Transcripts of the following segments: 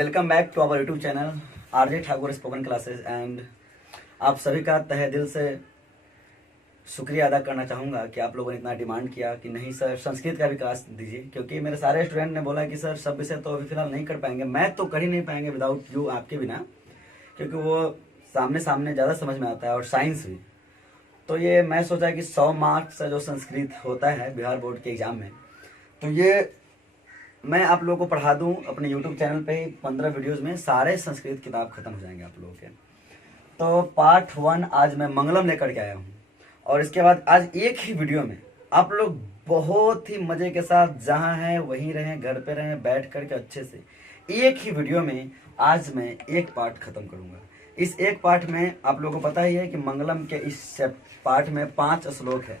Welcome back to our YouTube channel RJ Thakur spoken classes and आप सभी का तहे दिल से शुक्रिया अदा करना चाहूँगा कि आप लोगों ने इतना डिमांड किया कि नहीं सर संस्कृत का भी क्लास दीजिए, क्योंकि मेरे सारे स्टूडेंट ने बोला कि सर सब विषय तो अभी फिलहाल नहीं कर पाएंगे, मैथ तो कर ही नहीं पाएंगे विदाउट यू, आपके बिना, क्योंकि वो सामने सामने ज़्यादा समझ में आता है और साइंस भी। तो ये मैं सोचा कि 100 मार्क्स का जो संस्कृत होता है बिहार बोर्ड के एग्ज़ाम में, तो ये मैं आप लोगों को पढ़ा दूं अपने YouTube चैनल पे ही 15 वीडियोज़ में सारे संस्कृत किताब खत्म हो जाएंगे आप लोगों के। तो पार्ट 1 आज मैं मंगलम लेकर के आया हूं, और इसके बाद आज एक ही वीडियो में आप लोग बहुत ही मज़े के साथ जहां हैं वहीं रहें, घर पे रहें, बैठ करके अच्छे से एक ही वीडियो में आज मैं एक पार्ट खत्म करूँगा। इस एक पार्ट में आप लोगों को पता ही है कि मंगलम के इस पार्ट में 5 श्लोक है।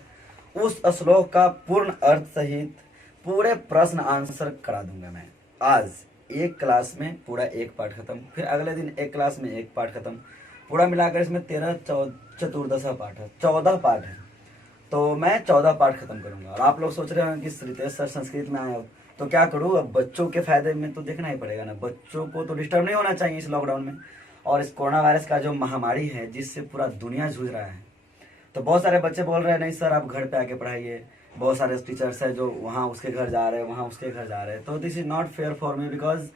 उस श्लोक का पूर्ण अर्थ सहित पूरे प्रश्न आंसर करा दूंगा मैं आज एक क्लास में, पूरा एक पार्ट खत्म, फिर अगले दिन एक क्लास में एक पार्ट खत्म, पूरा मिलाकर इसमें 13 चतुर्दशा पार्ट है, 14 पार्ट है। तो मैं 14 पार्ट खत्म करूंगा। और आप लोग सोच रहे हो कि रितेश सर संस्कृत में आए हो तो क्या करूँ, अब बच्चों के फायदे में तो देखना ही पड़ेगा ना, बच्चों को तो डिस्टर्ब नहीं होना चाहिए इस लॉकडाउन में, और इस कोरोना वायरस का जो महामारी है जिससे पूरा दुनिया जूझ रहा है। तो बहुत सारे बच्चे बोल रहे हैं नहीं सर आप घर पे आके पढ़ाइए, बहुत सारे टीचर्स हैं जो वहाँ उसके घर जा रहे हैं, वहाँ उसके घर जा रहे हैं। तो this is not fair for me, because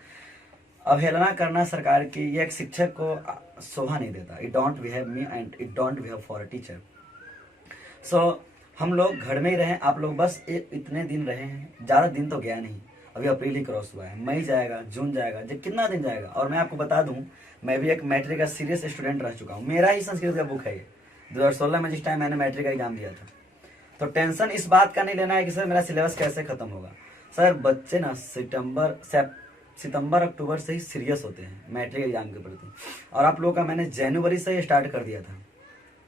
अवहेलना करना सरकार की ये एक शिक्षक को शोभा नहीं देता। It don't behave me and it don't behave for a teacher. So हम लोग घर में ही रहें, आप लोग बस इतने दिन रहे हैं, ज़्यादा दिन तो गया नहीं, अभी अप्रैल ही क्रॉस हुआ है, मई जाएगा, जून जाएगा, जब कितना दिन जाएगा। और मैं आपको बता दूं मैं भी एक मैट्रिक का सीरियस स्टूडेंट रह चुका हूँ, मेरा ही संस्कृत का बुक है ये 2016 में, जिस टाइम मैंने मैट्रिक का एग्जाम दिया था। तो टेंशन इस बात का नहीं लेना है कि सर मेरा सिलेबस कैसे खत्म होगा। सर बच्चे ना सितंबर अक्टूबर से ही सीरियस होते हैं मैट्रिक एग्जाम के प्रति, और आप लोगों का मैंने जनवरी से ही स्टार्ट कर दिया था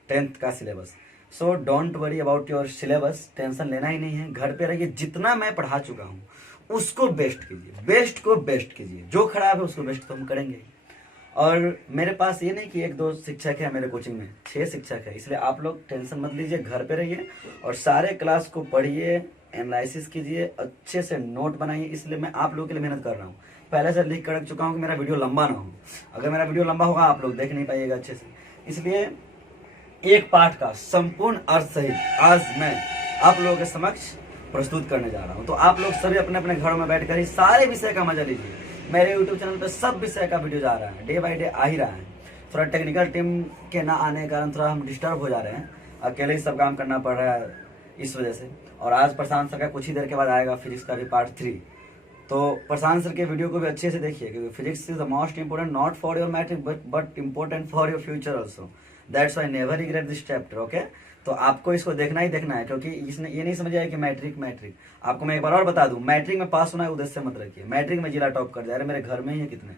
10th का syllabus. So don't worry about your syllabus, tension लेना ही नहीं है, घर पे रहिए, जितना मैं पढ़ा चुका हूँ उसको बेस्ट कीजिए, बेस्ट को बेस्ट कीजिए, जो खराब है उसको बेस्ट तो हम करेंगे। और मेरे पास ये नहीं कि 1-2 शिक्षक है मेरे कोचिंग में, 6 शिक्षक है, इसलिए आप लोग टेंशन मत लीजिए, घर पे रहिए और सारे क्लास को पढ़िए, एनालिसिस कीजिए, अच्छे से नोट बनाइए। इसलिए मैं आप लोगों के लिए मेहनत कर रहा हूँ, पहले से लिख कर रख चुका हूँ कि मेरा वीडियो लंबा ना हो। अगर मेरा वीडियो लंबा होगा आप लोग देख नहीं पाइएगा अच्छे से, इसलिए एक पाठ का संपूर्ण अर्थ सहित आज मैं आप लोगों के समक्ष प्रस्तुत करने जा रहा हूँ। तो आप लोग सभी अपने अपने घरों में बैठ कर ही सारे विषय का मजा लीजिए। मेरे YouTube चैनल पे सब विषय का वीडियो जा रहा है, डे बाय डे आ ही रहा है। थोड़ा टेक्निकल टीम के ना आने के कारण थोड़ा हम डिस्टर्ब हो जा रहे हैं, अकेले ही सब काम करना पड़ रहा है इस वजह से। और आज प्रशांत सर का कुछ ही देर के बाद आएगा फिजिक्स का भी पार्ट 3, तो प्रशांत सर के वीडियो को भी अच्छे से देखिए, क्योंकि physics is the most important not for your matric but important for your future also. That's why never regret this chapter. Okay, तो आपको इसको देखना ही देखना है, क्योंकि इसने ये नहीं समझा है कि मैट्रिक आपको मैं एक बार और बता दूं, मैट्रिक में पास होना है उद्देश्य मत रखिए। मैट्रिक में जिला टॉप कर जा रहे, मेरे घर में ही है कितने,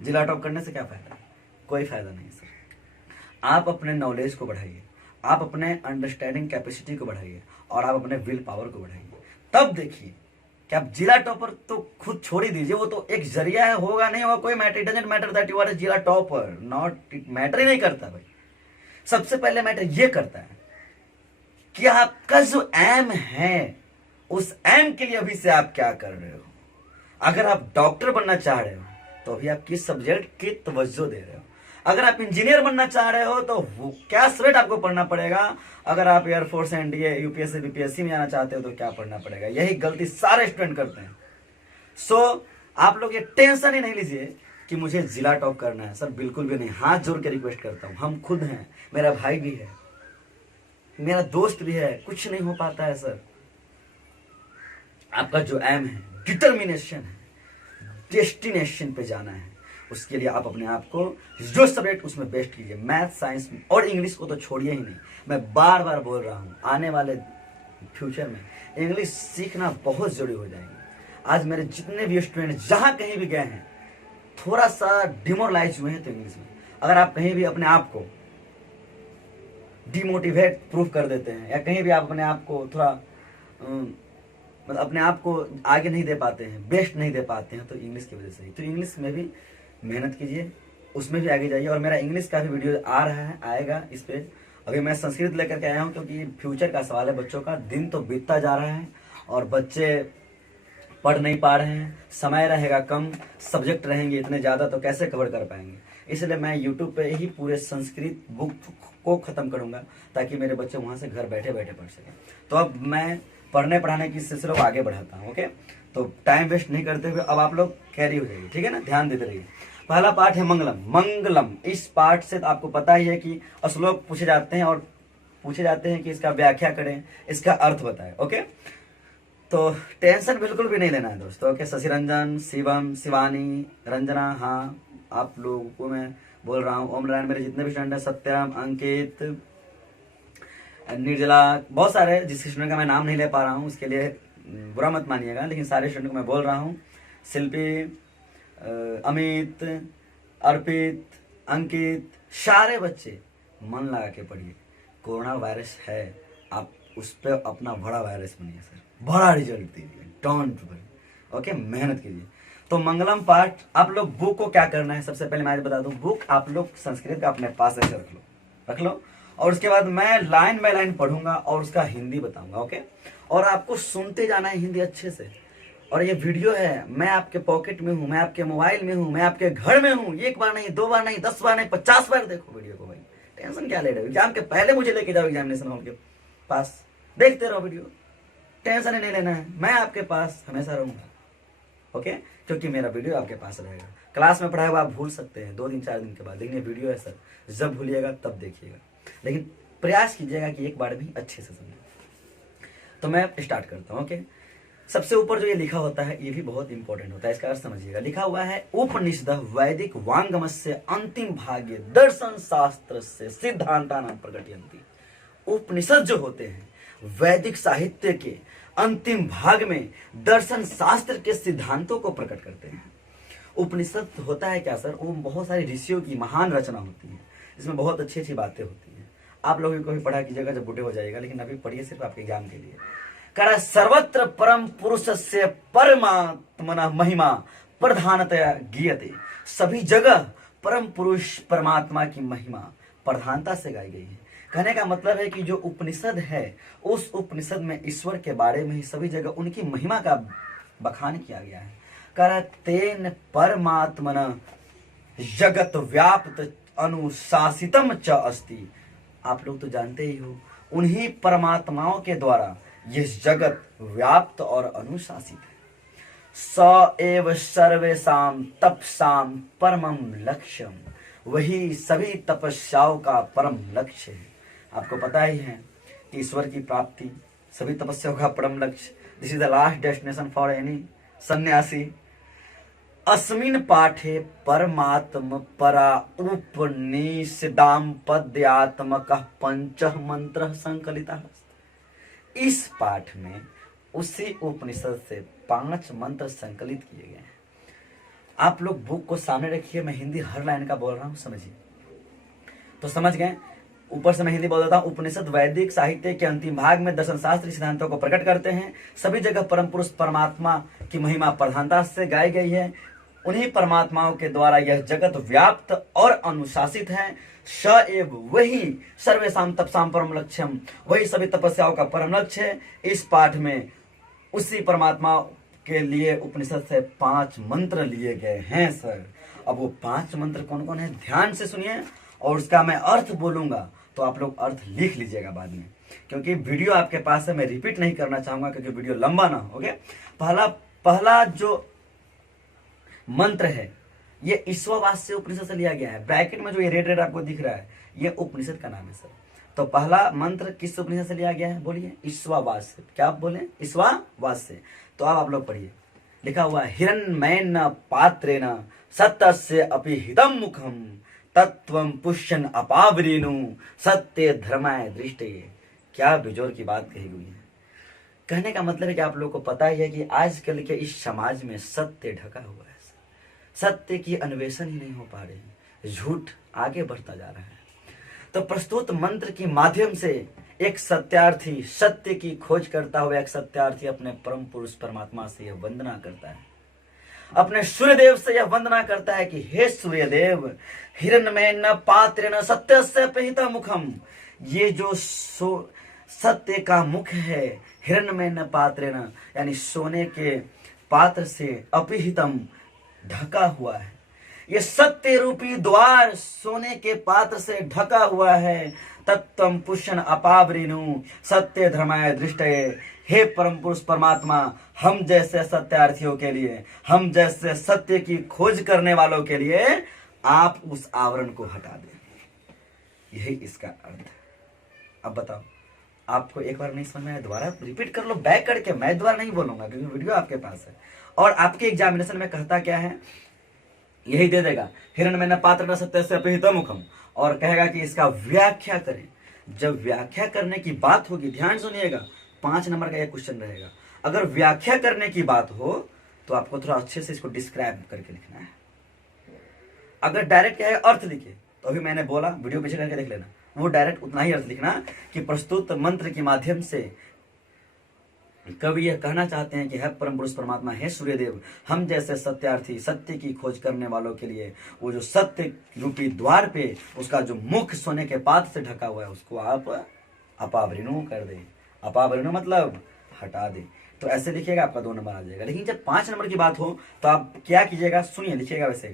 जिला टॉप करने से क्या फायदा, कोई फायदा नहीं सर। आप अपने नॉलेज को बढ़ाइए, आप अपने अंडरस्टैंडिंग कैपेसिटी को बढ़ाइए, और आप अपने विल पावर को बढ़ाइए, तब देखिए कि आप जिला टॉपर तो खुद छोड़ ही दीजिए, वो तो एक जरिया है, होगा नहीं होगा कोई matter, it doesn't matter that you are a जिला टॉपर, नॉट, इट मैटर ही नहीं करता भाई। सबसे पहले मैटर ये करता है कि आपका जो एम है उस एम के लिए अभी से आप क्या कर रहे हो। अगर आप डॉक्टर बनना चाह रहे हो तो अभी आप किस सब्जेक्ट की तवज्जो दे रहे हो। अगर आप इंजीनियर बनना चाह रहे हो तो वो क्या सब्जेक्ट आपको पढ़ना पड़ेगा। अगर आप एयरफोर्स, एनडीए, यूपीएससी, बीपीएससी में जाना चाहते हो तो क्या पढ़ना पड़ेगा। यही गलती सारे स्टूडेंट करते हैं। सो आप लोग ये टेंशन ही नहीं लीजिए कि मुझे जिला टॉप करना है, सर बिल्कुल भी नहीं। हाथ जोड़ के रिक्वेस्ट करता हूँ, हम खुद हैं, मेरा भाई भी है, मेरा दोस्त भी है, कुछ नहीं हो पाता है सर। आपका जो एम है, डिटर्मिनेशन है, डेस्टिनेशन पे जाना है, उसके लिए आप अपने आप को जो सब्जेक्ट उसमें बेस्ट कीजिए। मैथ, साइंस और इंग्लिश को तो छोड़िए ही नहीं। मैं बार बार बोल रहा हूँ, आने वाले फ्यूचर में इंग्लिश सीखना बहुत जरूरी हो जाएगी। आज मेरे जितने भी स्टूडेंट जहाँ कहीं भी गए हैं थोड़ा सा डिमोरलाइज हुए हैं तो इंग्लिश में। अगर आप कहीं भी अपने आप को डिमोटिवेट प्रूफ कर देते हैं, या कहीं भी आप अपने आप को थोड़ा मतलब अपने आप को आगे नहीं दे पाते हैं, बेस्ट नहीं दे पाते हैं, तो इंग्लिश की वजह से ही। तो इंग्लिश में भी मेहनत कीजिए, उसमें भी आगे जाइए। और मेरा इंग्लिश का भी वीडियो आ रहा है, आएगा इस पर। अभी मैं संस्कृत लेकर के आया हूँ क्योंकि फ्यूचर का सवाल है, बच्चों का दिन तो बीतता जा रहा है और बच्चे पढ़ नहीं पा रहे हैं, समय रहेगा कम, सब्जेक्ट रहेंगे इतने ज़्यादा, तो कैसे कवर कर पाएंगे। इसलिए मैं यूट्यूब पे ही पूरे संस्कृत बुक को ख़त्म करूँगा ताकि मेरे बच्चे वहाँ से घर बैठे बैठे पढ़ सकें। तो अब मैं पढ़ने पढ़ाने की सिलसिले को आगे बढ़ाता हूँ। ओके, तो टाइम वेस्ट नहीं करते हुए अब आप लोग कैरी हो जाइए, ठीक है ना, ध्यान देते रहिए। पहला पाठ है मंगलम। मंगलम, इस पाठ से तो आपको पता ही है कि श्लोक पूछे जाते हैं और पूछे जाते हैं कि इसका व्याख्या करें, इसका अर्थ बताएं। ओके, तो टेंशन बिल्कुल भी नहीं लेना है दोस्तों। ओके, शशि रंजन, शिवम, शिवानी, रंजना, हाँ आप लोगों को मैं बोल रहा हूँ। ओम नारायण, मेरे जितने भी स्टूडेंट हैं, सत्यम, अंकित, निर्जला, बहुत सारे, जिस स्टूडेंट का मैं नाम नहीं ले पा रहा हूँ उसके लिए बुरा मत मानिएगा, लेकिन सारे स्टूडेंट को मैं बोल रहा हूँ। शिल्पी, अमित, अर्पित, अंकित, सारे बच्चे मन लगा के पढ़िए। कोरोना वायरस है, आप उस पर अपना बड़ा वायरस बनिए सर, बड़ा रिजल्ट दीजिए, डोंट वरी। ओके, मेहनत कीजिए। तो मंगलम पाठ, आप लोग बुक को क्या करना है, सबसे पहले मैं बता दूं, बुक आप लोग संस्कृत का अपने पास ऐसे रख लो, और उसके बाद मैं लाइन बाय लाइन पढ़ूंगा और उसका हिंदी बताऊंगा। ओके, और आपको सुनते जाना है हिंदी अच्छे से। और ये वीडियो है, मैं आपके पॉकेट में हूँ, मैं आपके मोबाइल में हूँ, मैं आपके घर में हूँ। एक बार नहीं, 2 बार नहीं, 10 बार नहीं, 50 बार देखो वीडियो को भाई। टेंशन क्या ले रहे हो, एग्जाम के पहले मुझे लेके जाओ एग्जामिनेशन हॉल के पास, देखते रहो वीडियो, टेंशन नहीं लेना है, मैं आपके पास हमेशा रहूंगा। ओके, क्योंकि मेरा वीडियो आपके पास रहेगा। क्लास में पढ़ाया हुआ आप भूल सकते हैं 2 दिन 4 दिन के बाद, लेकिन ये वीडियो है सर, जब भूलिएगा तब देखिएगा, लेकिन प्रयास कीजिएगा कि एक बार भी अच्छे से समझें। तो मैं स्टार्ट करता हूँ। ओके, सबसे ऊपर जो ये लिखा होता है ये भी बहुत इंपॉर्टेंट होता है, इसका अर्थ समझिएगा। लिखा हुआ है उपनिषद वैदिक वांगमस्य अंतिम भाग्य दर्शन शास्त्र से सिद्धांतानां प्रकटयन्ति। उपनिषद जो होते हैं वैदिक साहित्य के अंतिम भाग में दर्शन शास्त्र के सिद्धांतों को प्रकट करते हैं। उपनिषद होता है क्या सर, वो बहुत सारी ऋषियों की महान रचना होती है, इसमें बहुत अच्छी अच्छी बातें होती हैं। आप लोगों को भी पढ़ा कीजिएगा जब बूढ़े हो जाएगा, लेकिन अभी पढ़िए सिर्फ आपके एग्जाम के लिए। करा सर्वत्र परम पुरुष से परमात्मना महिमा प्रधानतया गीयते। सभी जगह परम पुरुष परमात्मा की महिमा प्रधानता से गाई गई है। कहने का मतलब है कि जो उपनिषद है उस उपनिषद में ईश्वर के बारे में ही सभी जगह उनकी महिमा का बखान किया गया है। करा तेन परमात्मना जगत व्याप्त अनुशासितम च अस्ति। आप लोग तो जानते ही हो, उन्हीं परमात्माओं के द्वारा यह जगत व्याप्त और अनुशासित है। स एव सर्वेषां तपसां परमं लक्ष्यम। वही सभी तपस्याओं का परम लक्ष्य है। आपको पता ही है कि ईश्वर की प्राप्ति सभी तपस्याओं का परम लक्ष्य। This is the last destination for any सन्यासी। अस्मिन् पाठे परमात्म परा उपनिषदां पद्यात्मकः पंचः मंत्रः संकलितः। इस पाठ में उसी उपनिषद से 5 मंत्र संकलित किए गए हैं। आप लोग बुक को सामने रखिए, मैं हिंदी हर लाइन का बोल रहा हूँ, समझिए। तो समझ गए, ऊपर से मैं हिंदी बोल देता हूँ। उपनिषद वैदिक साहित्य के अंतिम भाग में दर्शन शास्त्र सिद्धांतों को प्रकट करते हैं। सभी जगह परम पुरुष परमात्मा की महिमा प्रधानता से गाई गई है। उन्हीं परमात्माओं के द्वारा यह जगत व्याप्त और अनुशासित है। स एव, वही सर्वेषां तपसां परम लक्ष्यम, वही सभी तपस्याओं का परम लक्ष्य है। इस पाठ में उसी परमात्मा के लिए उपनिषद से 5 मंत्र लिए गए हैं सर। अब वो 5 मंत्र कौन कौन है, ध्यान से सुनिए, और उसका मैं अर्थ बोलूंगा तो आप लोग अर्थ लिख लीजिएगा बाद में, क्योंकि वीडियो आपके पास है, मैं रिपीट नहीं करना चाहूंगा क्योंकि वीडियो लंबा ना हो। ओके, पहला जो मंत्र है ये ईश्वरवास्य उपनिषद से लिया गया है। ब्रैकेट में जो ये रेड आपको दिख रहा है ये उपनिषद का नाम है सर। तो पहला मंत्र किस उपनिषद से लिया गया है, बोलिए, ईश्वरवास्य। क्या आप बोले, ईश्वरवास्य। तो आप लोग पढ़िए, लिखा हुआ है हिरण्मयेन पात्रेण सत्यस्य अपि हितं मुखम तत्वं पुष्यन् अपावरेणु सत्य धर्माय दृष्टे। क्या बेजोर की बात कही गई है। कहने का मतलब है कि आप लोगों को पता ही है कि आजकल के इस समाज में सत्य ढका हुआ है, सत्य की अन्वेषण ही नहीं हो पा रही, झूठ आगे बढ़ता जा रहा है। तो प्रस्तुत मंत्र के माध्यम से एक सत्यार्थी, सत्य की खोज करता हुआ एक सत्यार्थी अपने परम पुरुष परमात्मा से यह वंदना करता है, अपने सूर्यदेव से यह वंदना करता है कि हे सूर्यदेव, हिरण्मयेन पात्रेण सत्यस्य पिहितं मुखम। ये जो सत्य का मुख है, हिरण्मयेन पात्रेण यानी सोने के पात्र से अपिहितम ढका हुआ है। ये सत्य रूपी द्वार सोने के पात्र से ढका हुआ है। तत्वम पुष्यन अपावरिनु सत्य धर्माय दृष्टये। हे परम पुरुष परमात्मा, हम जैसे सत्यार्थियों के लिए, हम जैसे सत्य की खोज करने वालों के लिए आप उस आवरण को हटा दें। यही इसका अर्थ है। अब बताओ, आपको एक बार नहीं समझ में आया, दोबारा रिपीट कर लो बैक करके। मैं दोबारा नहीं बोलूंगा क्योंकि वीडियो आपके पास है। और आपके एग्जामिनेशन में कहता क्या है, यही दे देगा, हिरण्मय न पात्र न सत्य से अपिहित मुखम, और कहेगा कि इसका व्याख्या करें। जब व्याख्या करने की बात होगी, ध्यान सुनिएगा, 5 नंबर का एक क्वेश्चन रहेगा। अगर व्याख्या करने की बात हो तो आपको थोड़ा अच्छे से इसको डिस्क्राइब करके लिखना है। अगर डायरेक्ट क्या है अर्थ लिखे, तो अभी मैंने बोला, वीडियो पीछे करके देख लेना, वो डायरेक्ट उतना ही अर्थ लिखना कि प्रस्तुत मंत्र के माध्यम से कवि यह कहना चाहते हैं कि है परम पुरुष परमात्मा, है सूर्यदेव, हम जैसे सत्यार्थी, सत्य की खोज करने वालों के लिए वो जो सत्य रूपी द्वार पे उसका जो मुख सोने के पात्र से ढका हुआ है, उसको आप अपावृणु कर दें। अपावृणु मतलब हटा दें। तो ऐसे लिखिएगा, आपका 2 नंबर आ जाएगा। लेकिन जब 5 नंबर की बात हो तो आप क्या कीजिएगा, सुनिए, लिखिएगा। वैसे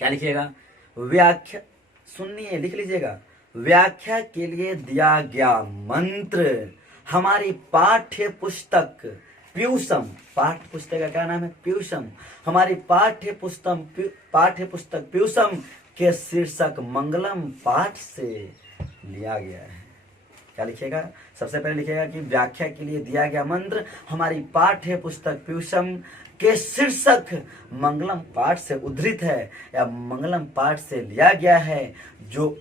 क्या लिखिएगा, व्याख्या, सुनिए, लिख लीजिएगा। व्याख्या के लिए दिया गया मंत्र हमारी पाठ्य पुस्तक पीयूषम, पाठ्य पुस्तक का क्या नाम है, पीयूषम, हमारी पाठ्य पुस्तक पीयूषम के शीर्षक मंगलम पाठ से लिया गया है। क्या लिखिएगा, सबसे पहले लिखिएगा कि व्याख्या के लिए दिया गया मंत्र हमारी पाठ्य पुस्तक पीयूषम के शीर्षक मंगलम पाठ से उद्धृत है या मंगलम पाठ से लिया गया है, जो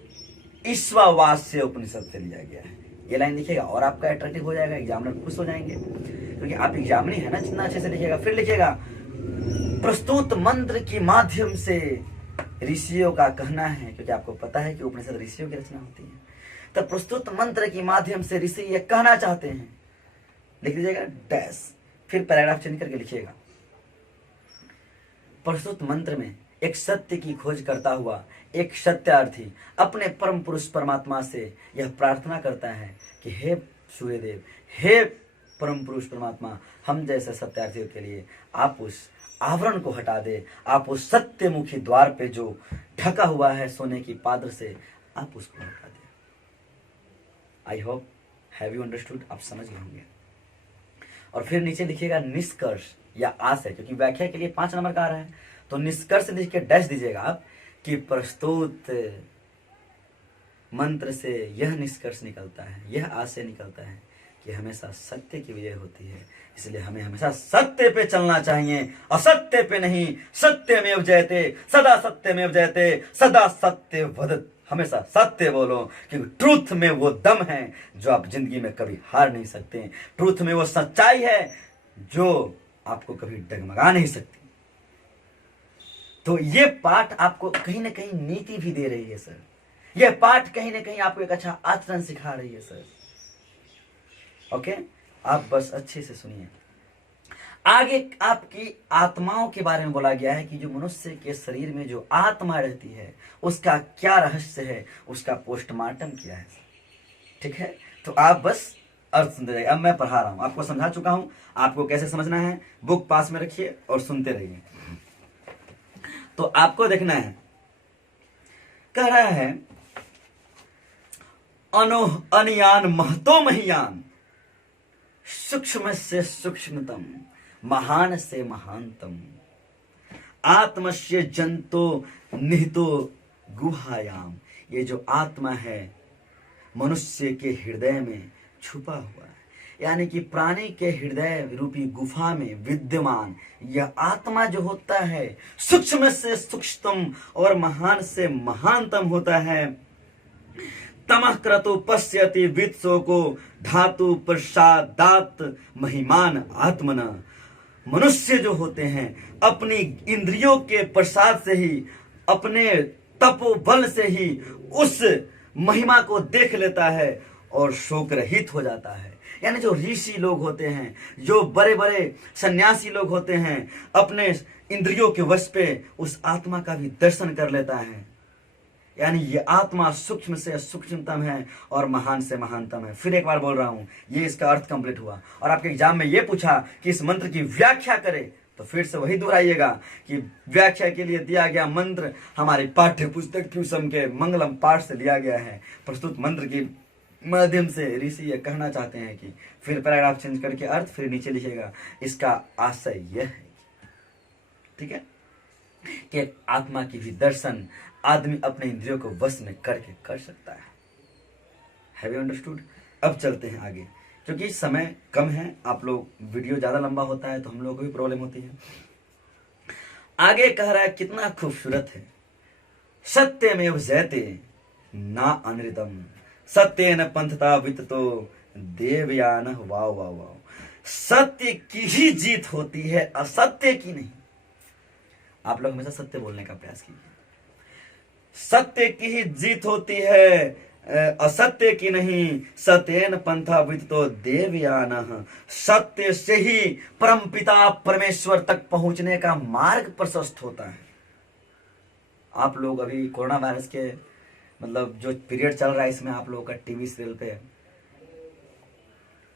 ईश्वावास्य उपनिषद से लिया गया है। ये लाइन लिखिएगा और आपका अट्रैक्टिव हो जाएगा, एग्जामिनर खुश हो जाएंगे क्योंकि आप एग्जामिनी है ना। जितना अच्छे से लिखिएगा। फिर लिखिएगा, प्रस्तुत मंत्र के माध्यम से ऋषियों का कहना है, क्योंकि आपको पता है कि उपनिषद ऋषियों की रचना होती है। तो प्रस्तुत मंत्र के माध्यम से ऋषि ये कहना चाहते हैं, लिख लीजिएगा डैश, फिर पैराग्राफ चेंज करके लिखिएगा। प्रस्तुत मंत्र में एक सत्य की खोज करता हुआ एक सत्यार्थी अपने परम पुरुष परमात्मा से यह प्रार्थना करता है कि हे सूर्यदेव, हे परम पुरुष परमात्मा, हम जैसे सत्यार्थियों के लिए आप उस आवरण को हटा दे, आप उस सत्यमुखी द्वार पे जो ढका हुआ है सोने की पात्र से, आप उसको हटा दे। I hope have you understood, आप समझ गए होंगे। और फिर नीचे लिखिएगा निष्कर्ष या आशय, क्योंकि व्याख्या के लिए 5 नंबर का आ रहा है, तो निष्कर्ष लिख के डैश दीजिएगा आप कि प्रस्तुत मंत्र से यह निष्कर्ष निकलता है, यह आशय निकलता है कि हमेशा सत्य की विजय होती है, इसलिए हमें हमेशा सत्य पे चलना चाहिए, असत्य पे नहीं। सत्यमेव जयते, सदा सत्यमेव जयते, सदा सत्य वदत, हमेशा सत्य बोलो, क्योंकि ट्रूथ में वो दम है जो आप जिंदगी में कभी हार नहीं सकते। ट्रूथ में वो सच्चाई है जो आपको कभी डगमगा नहीं सकती। तो ये पाठ आपको कहीं ना कहीं नीति भी दे रही है सर। ये पाठ कहीं ना कहीं आपको एक अच्छा आचरण सिखा रही है सर। ओके, आप बस अच्छे से सुनिए। आगे आपकी आत्माओं के बारे में बोला गया है कि जो मनुष्य के शरीर में जो आत्मा रहती है उसका क्या रहस्य है, उसका पोस्टमार्टम किया है। ठीक है, तो आप बस अर्थ सुनते रहिए। अब मैं पढ़ा रहा हूं, आपको समझा चुका हूं, आपको कैसे समझना है बुक पास में रखिए और सुनते रहिए। तो आपको देखना है, कह रहा है अनोह अनियान महतो महियान, सूक्ष्म से सूक्ष्मतम, महान से महानतम, आत्मस्य जंतो निहितो गुहायाम। ये जो आत्मा है मनुष्य के हृदय में छुपा हुआ है, यानी कि प्राणी के हृदय रूपी गुफा में विद्यमान यह आत्मा जो होता है सूक्ष्म से सूक्ष्मतम और महान से महानतम होता है। तमः क्रतु पश्यति वित्सो को धातु प्रसादात महिमान आत्मना। मनुष्य जो होते हैं अपनी इंद्रियों के प्रसाद से ही, अपने तपोबल से ही उस महिमा को देख लेता है और शोक रहित हो जाता है। यानी जो ऋषि लोग होते हैं, जो बड़े बड़े सन्यासी लोग होते हैं, अपने इंद्रियों के वश पे उस आत्मा का भी दर्शन कर लेता है। यानी ये आत्मा सूक्ष्म से सूक्ष्मतम है और महान से महानतम है। फिर एक बार बोल रहा हूं, ये इसका अर्थ कंप्लीट हुआ। और आपके एग्जाम में ये पूछा कि इस मंत्र की व्याख्या करे, तो फिर से वही दोहराइएगा कि व्याख्या के लिए दिया गया मंत्र हमारी पाठ्य पुस्तक फ्यूसम के मंगलम पाठ से लिया गया है। प्रस्तुत मंत्र के माध्यम से ऋषि ये कहना चाहते हैं कि, फिर पैराग्राफ चेंज करके अर्थ फिर नीचे लिखेगा, इसका आशय यह है, ठीक है, कि आत्मा की भी दर्शन आदमी अपने इंद्रियों को वश में करके कर सकता है। Have you understood? अब चलते हैं आगे, क्योंकि समय कम है, आप लोग वीडियो ज्यादा लंबा होता है तो हम लोगों को भी प्रॉब्लम होती है। आगे कह रहा है, कितना खूबसूरत है, सत्यमेव जयते ना अनृतम सत्येन पंथता विततो देवयान। वाव वाव वाव, सत्य की ही जीत होती है, असत्य की नहीं। आप लोग हमेशा सत्य बोलने का प्रयास कीजिए। सत्य की ही जीत होती है, असत्य की नहीं। सत्येन पंथा विदितो देवयानः, सत्य से ही परमपिता परमेश्वर तक पहुंचने का मार्ग प्रशस्त होता है। आप लोग अभी कोरोना वायरस के मतलब जो पीरियड चल रहा है, इसमें आप लोगों का टीवी सीरियल पे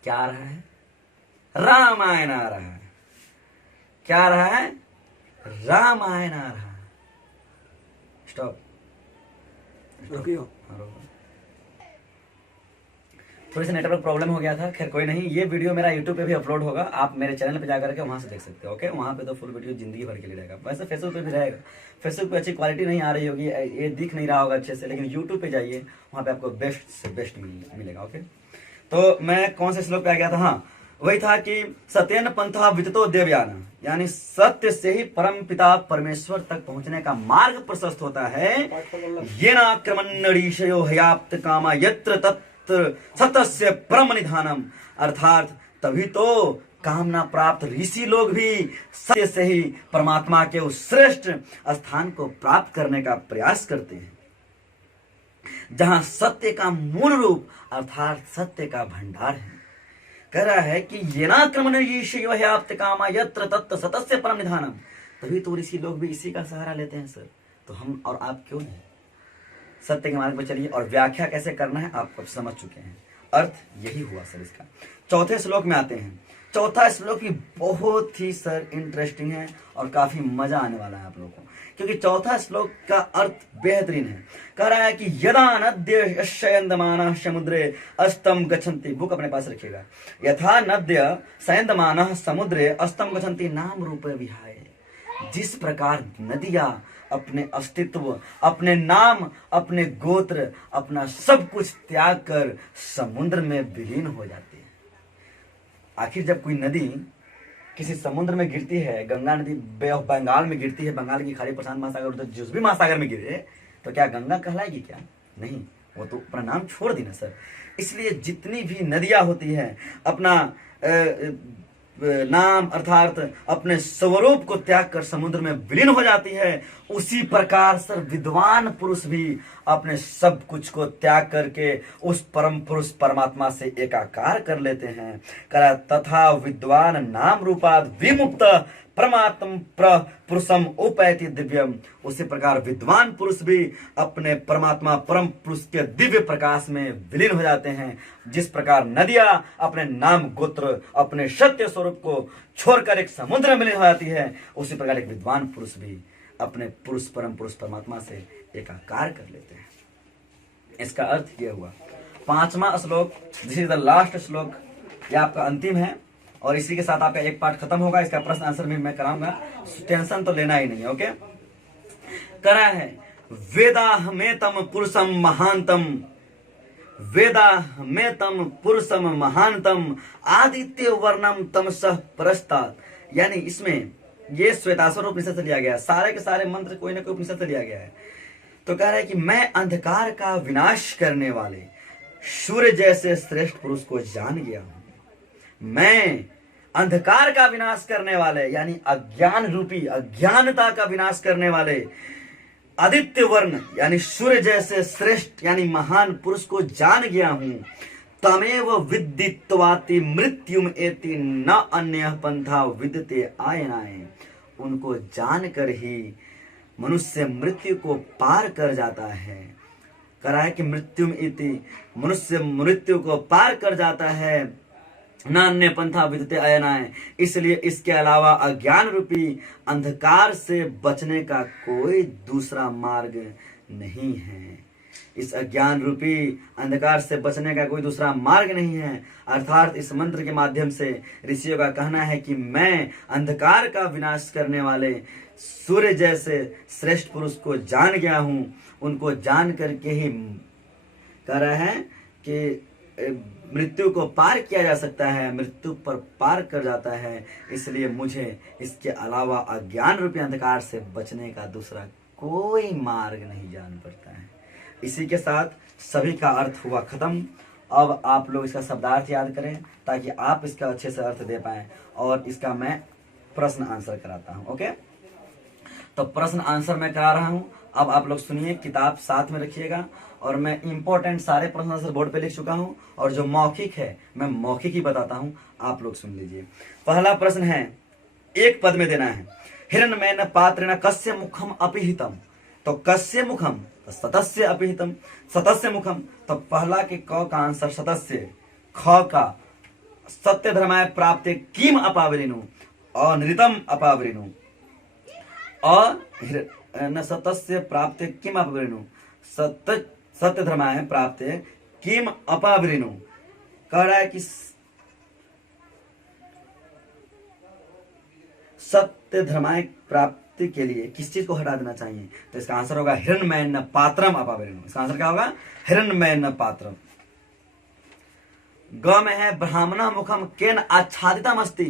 क्या आ रहा है? रामायण आ रहा है। क्या आ रहा है? रामायण आ रहा है। स्टॉप। थोड़ी सी नेटवर्क प्रॉब्लम हो गया था, खैर कोई नहीं। ये वीडियो मेरा यूट्यूब पे भी अपलोड होगा, आप मेरे चैनल पे जाकर के वहां से देख सकते हो। ओके, वहां पे तो फुल वीडियो जिंदगी भर के लिए रहेगा। वैसे फेसबुक पे भी रहेगा, फेसबुक पे अच्छी क्वालिटी नहीं आ रही होगी, ये दिख नहीं रहा होगा अच्छे से, लेकिन यूट्यूब पे जाइए, वहां पे आपको बेस्ट से बेस्ट मिलेगा। ओके, तो मैं कौन से श्लोक पे आ गया था? हाँ, वही था कि सत्येन पंथा विदितो देवयान, यानी सत्य से ही परम पिता परमेश्वर तक पहुंचने का मार्ग प्रशस्त होता है। ये नाक्रमण्डीशयो हयाप्त कामा यत्र तत्र सतस्य परम निधानम, अर्थात तभी तो कामना प्राप्त ऋषि लोग भी सत्य से ही परमात्मा के उस श्रेष्ठ स्थान को प्राप्त करने का प्रयास करते हैं, जहां सत्य का मूल रूप अर्थात सत्य का भंडार है। कह रहा है कि येनाक्रमण्डीशयो कामा यत्र तत्र सतस्य परम निधानम, तभी तो ऋषि लोग भी इसी का सहारा लेते हैं सर। तो हम और आप क्यों नहीं? सत्य के मार्ग पर चलिए, और व्याख्या कैसे करना है आप अब समझ चुके हैं। अर्थ यही हुआ सर इसका। चौथे श्लोक में आते हैं। चौथा श्लोक भी बहुत ही सर इंटरेस्टिंग है और काफी मजा आने वाला है आप लोगों को, क्योंकि चौथा श्लोक का अर्थ बेहतरीन है। कह रहा है कि यदा नद्य शयन्दमानः समुद्रे अस्तम गच्छन्ति, बुक अपने पास रखिएगा। यथा नद्य शयन्दमानः समुद्रे अस्तम गच्छन्ति नाम रूप विहाय, जिस प्रकार नदियां अपने अस्तित्व, अपने नाम, अपने गोत्र, अपना सब कुछ त्याग कर समुद्र में विलीन हो जाती है। आखिर जब कोई नदी किसी समुद्र में गिरती है, गंगा नदी बे ऑफ बंगाल में गिरती है, बंगाल की खाड़ी प्रशांत महासागर उधर जिस भी महासागर में गिरे, तो क्या गंगा कहलाएगी? क्या नहीं, वो तो अपना नाम छोड़ दी ना सर। इसलिए जितनी भी नदियां होती हैं अपना नाम अर्थात अपने स्वरूप को त्याग कर समुद्र में विलीन हो जाती है, उसी प्रकार सर विद्वान पुरुष भी अपने सब कुछ को त्याग करके उस परम पुरुष परमात्मा से एकाकार कर लेते हैं। करा तथा विद्वान नाम रूपाद विमुक्त परमात्म पुरुषम उपैति दिव्यम, उसी प्रकार विद्वान पुरुष भी अपने परमात्मा परम पुरुष के दिव्य प्रकाश में विलीन हो जाते हैं। जिस प्रकार नदियां अपने नाम गोत्र, अपने सत्य स्वरूप को छोड़कर एक समुद्र में विलीन हो जाती है, उसी प्रकार एक विद्वान पुरुष भी अपने पुरुष परम पुरुष परमात्मा से एकाकार कर लेते हैं। इसका अर्थ यह हुआ। पांचवा श्लोक, दिस इज द लास्ट श्लोक, यह आपका अंतिम है और इसी के साथ आपका एक पार्ट खत्म होगा। इसका प्रश्न आंसर भी मैं कराऊंगा, टेंशन तो लेना ही नहीं है। ओके, करा है वेदाहमेतम पुरुषम महानतम, वेदाहमेतम पुरुषम महानतम आदित्य वर्णम तमसः परस्तात्, यानी इसमें ये श्वेताश्वर उपनिषद से लिया गया है। सारे के सारे मंत्र कोई ना कोई उपनिषद से लिया गया है। तो कह रहा है कि मैं अंधकार का विनाश करने वाले सूर्य जैसे श्रेष्ठ पुरुष को जान गया हूं। मैं अंधकार का विनाश करने वाले यानी अज्ञान रूपी अज्ञानता का विनाश करने वाले आदित्य वर्ण यानी सूर्य जैसे श्रेष्ठ यानी महान पुरुष को जान गया हूं। तमेव विदित्वाति मृत्युम एति न अन्य पंथा विदते आयनाए, उनको जानकर ही मनुष्य मृत्यु को पार कर जाता है। करा है कि मृत्युम इति, मनुष्य मृत्यु को पार कर जाता है, नान्य पंथा विदते अयनाय। इसलिए इसके अलावा अज्ञान रूपी अंधकार से बचने का कोई दूसरा मार्ग नहीं है। इस अज्ञान रूपी अंधकार से बचने का कोई दूसरा मार्ग नहीं है। अर्थात इस मंत्र के माध्यम से ऋषियों का कहना है कि मैं अंधकार का विनाश करने वाले सूर्य जैसे श्रेष्ठ पुरुष को जान गया हूं। उनको जान करके ही कह रहा है कि मृत्यु को पार किया जा सकता है, मृत्यु पर पार कर जाता है। इसलिए मुझे इसके अलावा अज्ञान रूपी अंधकार से बचने का दूसरा कोई मार्ग नहीं जान पड़ता है। इसी के साथ सभी का अर्थ हुआ खत्म। अब आप लोग इसका शब्दार्थ याद करें ताकि आप इसका अच्छे से अर्थ दे पाएं, और इसका मैं प्रश्न आंसर कराता हूं। ओके, तो प्रश्न आंसर मैं करा रहा हूं। अब आप लोग सुनिए, किताब साथ में रखिएगा, और मैं इंपॉर्टेंट सारे प्रश्न आंसर बोर्ड पे लिख चुका हूं, और जो मौखिक है मैं मौखिक ही बताता हूं, आप लोग सुन लीजिए। पहला प्रश्न है, एक पद में देना है, हिरण्मयेन पात्रेण कस्य मुखम अपिहितम। तो कस्य मुखम, तो सतस्य अपिहितम, सतस्य मुखम। तो पहला के क का आंसर सतस्य, ख का सत्य धर्माय प्राप्ते किम अपावरिनु, अनृतम अपावरिनु, न सतस्य प्राप्ते किम अपावरिनु, सत्य धर्माय प्राप्ते किम अपावरिनु। कह रहा है कि सत्य धर्माय प्राप्ति के लिए किस चीज को हटा देना चाहिए? तो इसका आंसर होगा हिरण्मयेन पात्रम अपावरिनु। इसका आंसर क्या होगा? हिरण्मयेन पात्रम। ग में है ब्राह्मण मुखम केन आच्छादितम अस्ति।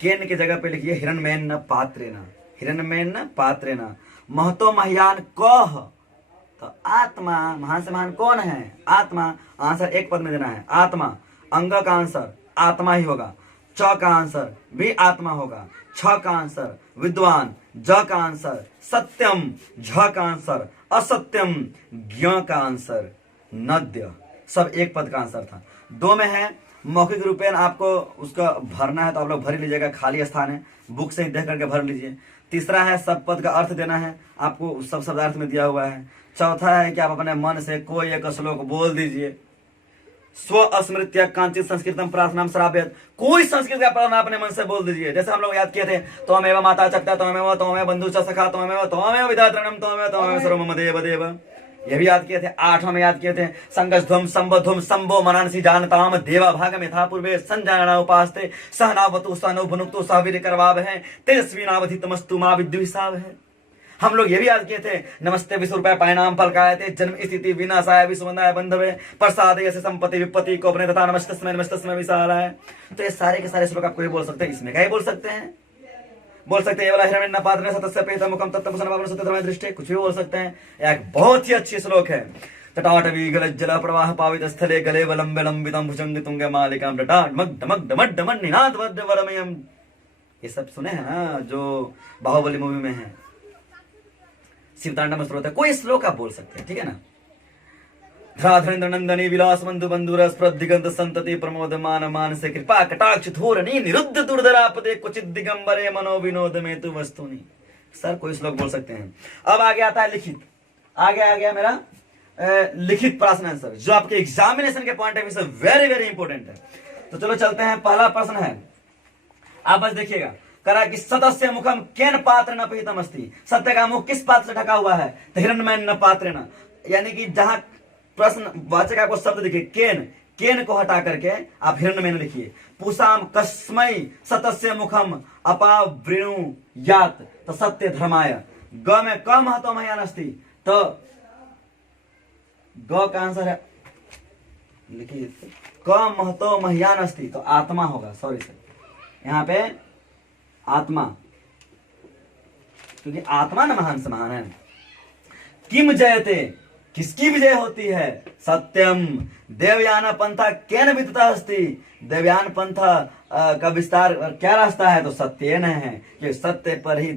केन की जगह पे लिखिए हिरण्मयेन पात्रेण, हिरण्मयेन पात्रेण। महतो मह्यान कह, तो आत्मा, महान से महान कौन है? आत्मा। आंसर एक पद में देना है, आत्मा। अंग का आंसर आत्मा ही होगा। च का आंसर भी आत्मा होगा। छ का आंसर विद्वान। ज का आंसर सत्यम। झ का आंसर असत्यम। ज्ञ का आंसर नद्य। सब एक पद का आंसर था। दो में है मौखिक रूपेण, आपको उसका भरना है तो आप लोग भर लीजिएगा, खाली स्थान है, बुक से ही देख करके भर लीजिए। तीसरा है सब पद का अर्थ देना है, आपको सब शब्दार्थ में दिया हुआ है। चौथा है कि आप अपने मन से कोई एक श्लोक बोल दीजिए। स्व अस्मृत्य कांचित संस्कृतम प्रार्थना श्राव्यत। कोई संस्कृत का प्रार्थना अपने मन से बोल दीजिए। जैसे हम लोग याद किए थे, त्वमेव माता चक्ता, त्वमेव बंधु च सखा, त्वमेव विधातृणम, त्वमेव सर्वं मम देव देव। ये भी याद किए थे। 8वां में याद किए थे, संगध्वम संबध्वम संभो मनांसी जानताम देवा भाग में था पूर्वे संजाना उपास्ते सहनावतु सहनो भुनुक्तु सहवीर करवाव है तेजस्वीनावधितमस्तु मा विद्विषाव है। हम लोग ये भी याद किए थे, नमस्ते विश्वरूपाय पायनाम फलकायते जन्म स्थिति विनाशाय विश्ववंदाय बंधवे प्रसादय से संपत्ति विपत्ति को अपने तथा नमस्तस्मै विशालाय। तो ये सारे के सारे श्लोक आपको ये बोल सकते हैं। इसमें क्या ही बोल सकते हैं? बोल सकते हैं ये वाला हिरण्मयेन पात्रेण सतस्य अपिहितम मुखम तत्तमसन पावनं सत्य धर्माय दृष्टे, कुछ भी बोल सकते हैं। एक बहुत ही अच्छी श्लोक है। तटाटवी गलज्जल प्रवाह पावित स्थले गले वलंबे लंबितम भुजंग तुंग मालिकाम डटाट मग डमक डमट डमन निनाद वद्र वरमयम। ये सब सुने हैं ना, जो बाहुबली मूवी में है, शिवतांडव में श्लोक है। कोई श्लोक आप बोल सकते हैं, ठीक है ना। धराधरेन्द्र नंदनी विलास बंधु बंधुरस प्रदिगंत संतति प्रमोद मान मानसे कृपा कटाक्ष धूरनी निरुद्ध दुर्धरापदे कुचित दिगंबरे मनो विनोद में तु वस्तुनि। सर कोई श्लोक बोल सकते हैं। अब आगे आता है लिखित। आगे आ गया मेरा लिखित प्रश्न आंसर, जो आपके एग्जामिनेशन के पॉइंट ऑफ व्यू से वेरी वेरी इंपॉर्टेंट है। तो चलो चलते हैं। पहला प्रश्न है, आप बस देखिएगा, करा कि सतस्य मुखम केन पात्रेण अपिहितम अस्ति। सत्य का मुख किस पात्र से ढका हुआ है? तो हिरण्मयेन पात्रेण। यानी कि जहां प्रश्न वाचक आपको शब्द दिखे केन, केन को हटा करके आप हिरण्मयेन लिखिए। पूषाम कस्मै सतस्य मुखम अपावृणु यात, तो सत्य धर्माय। ग में क महतो मह्यान अस्ति, तो ग का आंसर है, लिखिए क महतो मह्यान अस्ति, तो आत्मा होगा। सॉरी सर, यहाँ पे आत्मा, क्योंकि आत्मा न महान से महान है। किम जयते, किसकी विजय होती है? सत्यम। देवयान पंथा केन विदिता अस्ति। देवयान पंथा का विस्तार क्या रास्ता है? तो सत्येन है, कि सत्य पर ही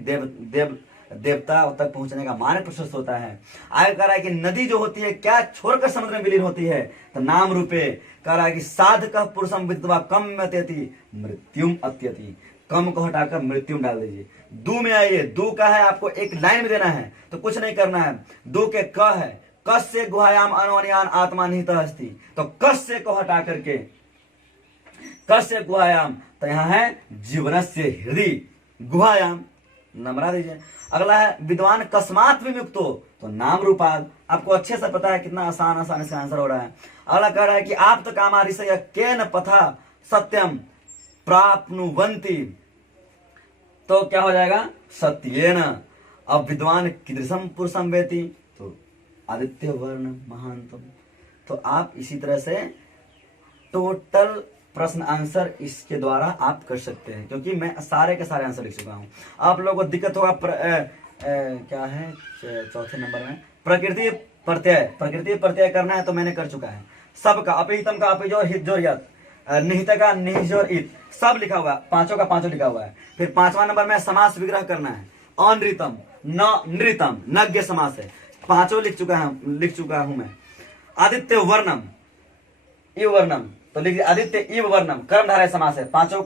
देवता तक पहुंचने का मार्ग प्रशस्त होता है। आगे कह रहा है कि नदी जो होती है क्या छोड़कर समुद्र में विलीन होती है? तो नाम रूपे। कह रहा है कि साधक पुरुषम विदित्वा कम्यतेति मृत्युम अत्यति। कम को हटाकर मृत्यु में डाल दीजिए। दू में आइए, दू का है आपको एक लाइन में देना है, तो कुछ नहीं करना है। दू के क है, कस से गुहायाम अनवनियान आत्मा निहित अस्ति, तो कस से को हटा करके कस से गुहायाम, तो यहां है जीवनस्य हृदय गुहायाम, नमरा दीजिए। अगला है विद्वान कस्मात विमुक्तो, तो नाम रूपाद, आपको अच्छे से पता है कितना आसान इसका आंसर हो रहा है। अगला कह रहा है कि आप तो कामा ऋषय केन पथा सत्यम प्राप्नुवन्ति, तो क्या हो जाएगा सत्येन। अब विद्वान कीदृशम पुरुषम वेति, तो आदित्य वर्ण महानतम। तो आप इसी तरह से टोटल प्रश्न आंसर इसके द्वारा आप कर सकते हैं, क्योंकि मैं सारे के सारे आंसर लिख चुका हूं। आप लोगों को दिक्कत होगा क्या है चौथे नंबर में प्रकृति प्रत्यय करना है, तो मैंने कर चुका है। सबका अपिहितम का अपिजोर हित जोर यत, निहित का निहिजोर इत, सब लिखा हुआ है, पांचों का पांचों लिखा हुआ है। फिर 5वां नंबर में समास विग्रह करना है, अनृतम न नृतम नज्ञ समास है, पांचों लिख चुका हूं मैं। आदित्य वर्णम इव वर्णम, तो लिख आदित्य इव वर्णम कर्मधारय समास है, पांचों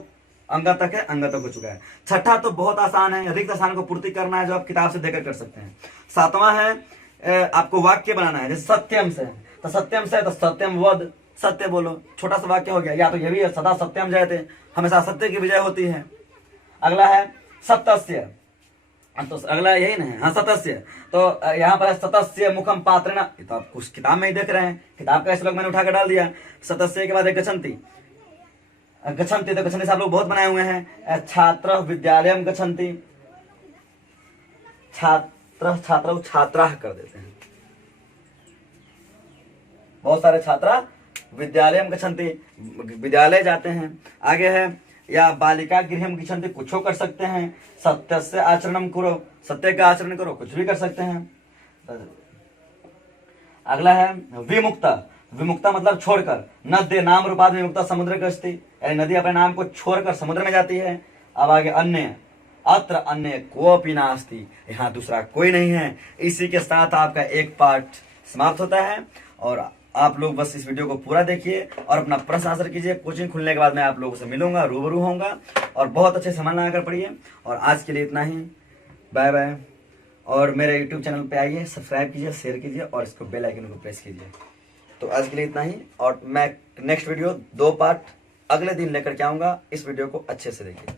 अंग तक है, अंग तक हो चुका है। छठा तो बहुत आसान है, रिक्त स्थान को पूर्ति करना है, जो आप किताब से देखकर कर सकते हैं। 7वां है आपको वाक्य बनाना है, जैसे सत्यम से, तो सत्यम से तो सत्यम वद, सत्य बोलो, छोटा सा वाक्य हो गया। या तो ये भी है सदा सत्यम जयते, हमेशा सत्य की विजय होती है। अगला है सत्यस्य, तो अगला यही ना है, हाँ सतस्य, तो यहाँ पर सतस्य मुखम पात्रेण, तो आप कुछ किताब में ही देख रहे हैं, किताब का श्लोक मैंने उठाकर डाल दिया। सतस्य के बाद एक गच्छन्ति, तो गच्छन्ति से आप लोग बहुत बनाए हुए हैं। छात्र विद्यालय गच्छन्ति, छात्र छात्रा कर देते हैं, बहुत सारे छात्रा विद्यालय गच्छन्ति, विद्यालय जाते हैं। आगे है या बालिका गृहम गच्छन्ति, कुछ कर सकते हैं। सत्य से आचरणम करो, सत्य का आचरण करो, कुछ भी कर सकते हैं। अगला है विमुक्ता, विमुक्ता मतलब छोड़कर, नद्य नाम रूपाद विमुक्ता समुद्र गच्छति, यानी नदी अपने नाम को छोड़कर समुद्र में जाती है। अब आगे अन्य, अत्र अन्य कोऽपि नास्ति, यहाँ दूसरा कोई नहीं है। इसी के साथ आपका एक पार्ट समाप्त होता है, और आप लोग बस इस वीडियो को पूरा देखिए और अपना प्रश्न आंसर कीजिए। कोचिंग खुलने के बाद मैं आप लोगों से मिलूंगा, रूबरू होऊंगा, और बहुत अच्छे सामान लगाकर पढ़िए। और आज के लिए इतना ही, बाय बाय। और मेरे यूट्यूब चैनल पे आइए, सब्सक्राइब कीजिए, शेयर कीजिए और इसको बेल आइकन को प्रेस कीजिए। तो आज के लिए इतना ही, और मैं नेक्स्ट वीडियो 2 पार्ट अगले दिन लेकर के आऊंगा। इस वीडियो को अच्छे से देखिए।